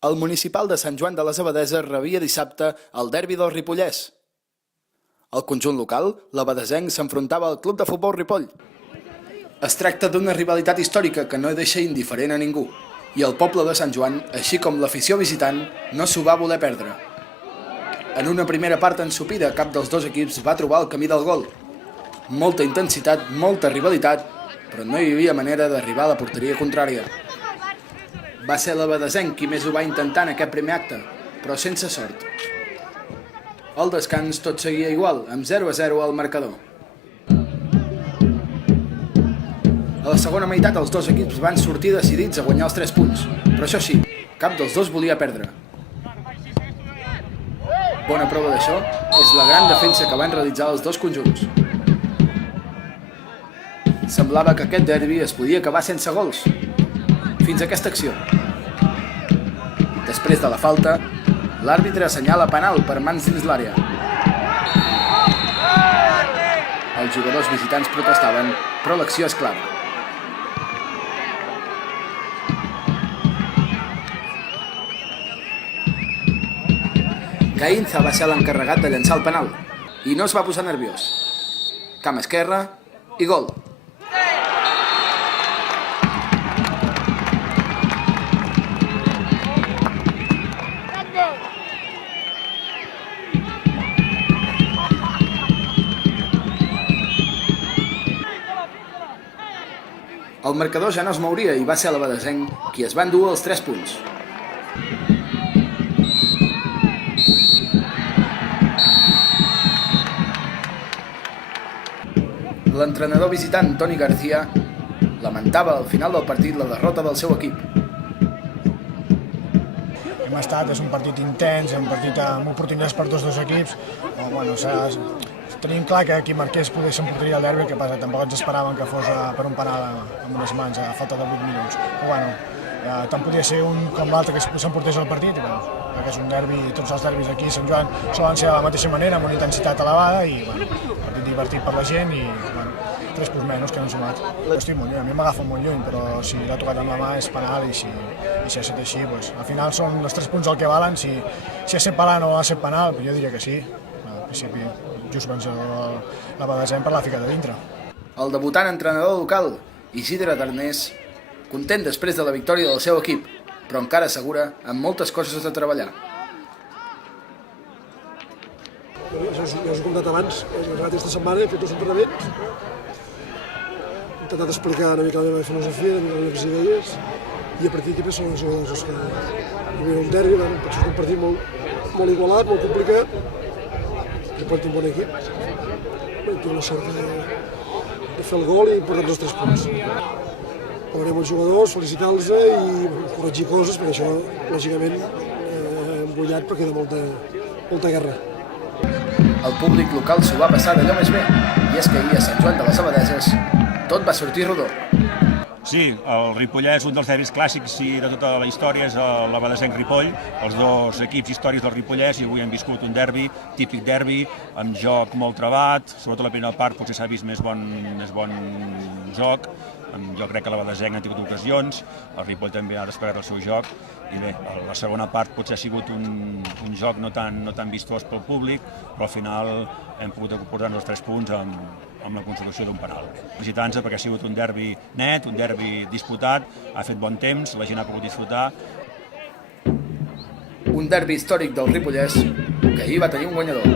El municipal de Sant Joan de les Abadesses rebia dissabte el derbi del Ripollès. El conjunt local, l'abadesenc, s'enfrontava al Club de Futbol Ripoll. Es tracta d'una rivalitat històrica que no deixa indiferent a ningú, i el poble de Sant Joan, així com l'afició visitant, no s'ho va voler perdre. En una primera part ensopida, cap dels dos equips va trobar el camí del gol. Molta intensitat, molta rivalitat, però no hi havia manera d'arribar a la porteria contrària. Va ser l'abadesenc qui més ho va intentar en aquest primer acte, però sense sort. Al descans tot seguia igual, amb 0-0 al marcador. A la segona meitat els dos equips van sortir decidits a guanyar els 3 punts, però això sí, cap dels dos volia perdre. Bona prova d'això és la gran defensa que van realitzar els dos conjunts. Semblava que aquest derbi es podia acabar sense gols, fins a aquesta acció. Després de la falta, l'àrbitre assenyala penal per mans dins l'àrea. Els jugadors visitants protestaven, però l'acció és clara. Gainza va ser l'encarregat de llançar el penal i no es va posar nerviós. Camp esquerre i gol. El marcador ja no es mouria i va ser l'abadesenc qui es va endur els 3 punts. L'entrenador visitant, Toni García, lamentava al final del partit la derrota del seu equip. És un partit intens, un partit amb oportunitats per tots dos equips. Tenim clar que qui marqués poder s'emportaria el derbi, el que passa, tampoc ens esperàvem que fos per un penal amb unes mans a falta de 8 minuts. Però tant podia ser un com l'altre que s'emportés el partit, perquè és un derbi, tots els derbis aquí a Sant Joan solen ser de la mateixa manera, amb una intensitat elevada i un partit divertit per la gent i 3 punts menys que no han sumat. Estic molt lluny, a mi m'agafa molt lluny, però si l'ha tocat amb la mà és penal i si ha estat així, al final són els 3 punts el que valen, si ha estat penal o no ha estat penal, jo diria que sí. Al principi, just abans l'abadesenc per l'ha ficat a dintre. El debutant entrenador local, Isidre Darnés, content després de la victòria del seu equip, però encara assegura amb moltes coses a treballar. Ja us he comentat abans, aquesta setmana he fet 2 entrenaments, he intentat explicar una mica la meva filosofia, una mica les meves idees, i a partir d'aquí són els jugadors que hi havia un derbi, pot ser un partit molt igualat, molt complicat, que pot un bon equip. Tinc la sort de fer el gol i portar els 3 punts. Veurem els jugadors, felicitar-los i corregir coses, perquè això, lògicament, embullat perquè queda molta guerra. El públic local s'ho va passar d'allò més bé, i és que ahir a Sant Joan de les Abadesses tot va sortir rodó. Sí, el Ripollès, un dels derbis clàssics de tota la història, és l'Abadesenc-Ripoll, els dos equips històrics del Ripollès, i avui hem viscut un derbi, típic derbi, amb joc molt trebat, sobretot la primera part potser s'ha vist més bon joc, jo crec que l'Abadesenc ha tingut ocasions, el Ripoll també ha desplegat el seu joc, i bé, la segona part potser ha sigut un joc no tan vistós pel públic, però al final hem pogut portar-nos els 3 punts amb la consecució d'un penal. Visitant-se perquè ha sigut un derbi net, un derbi disputat, ha fet bon temps, la gent ha pogut disfrutar. Un derbi històric del Ripollès que ahir va tenir un guanyador.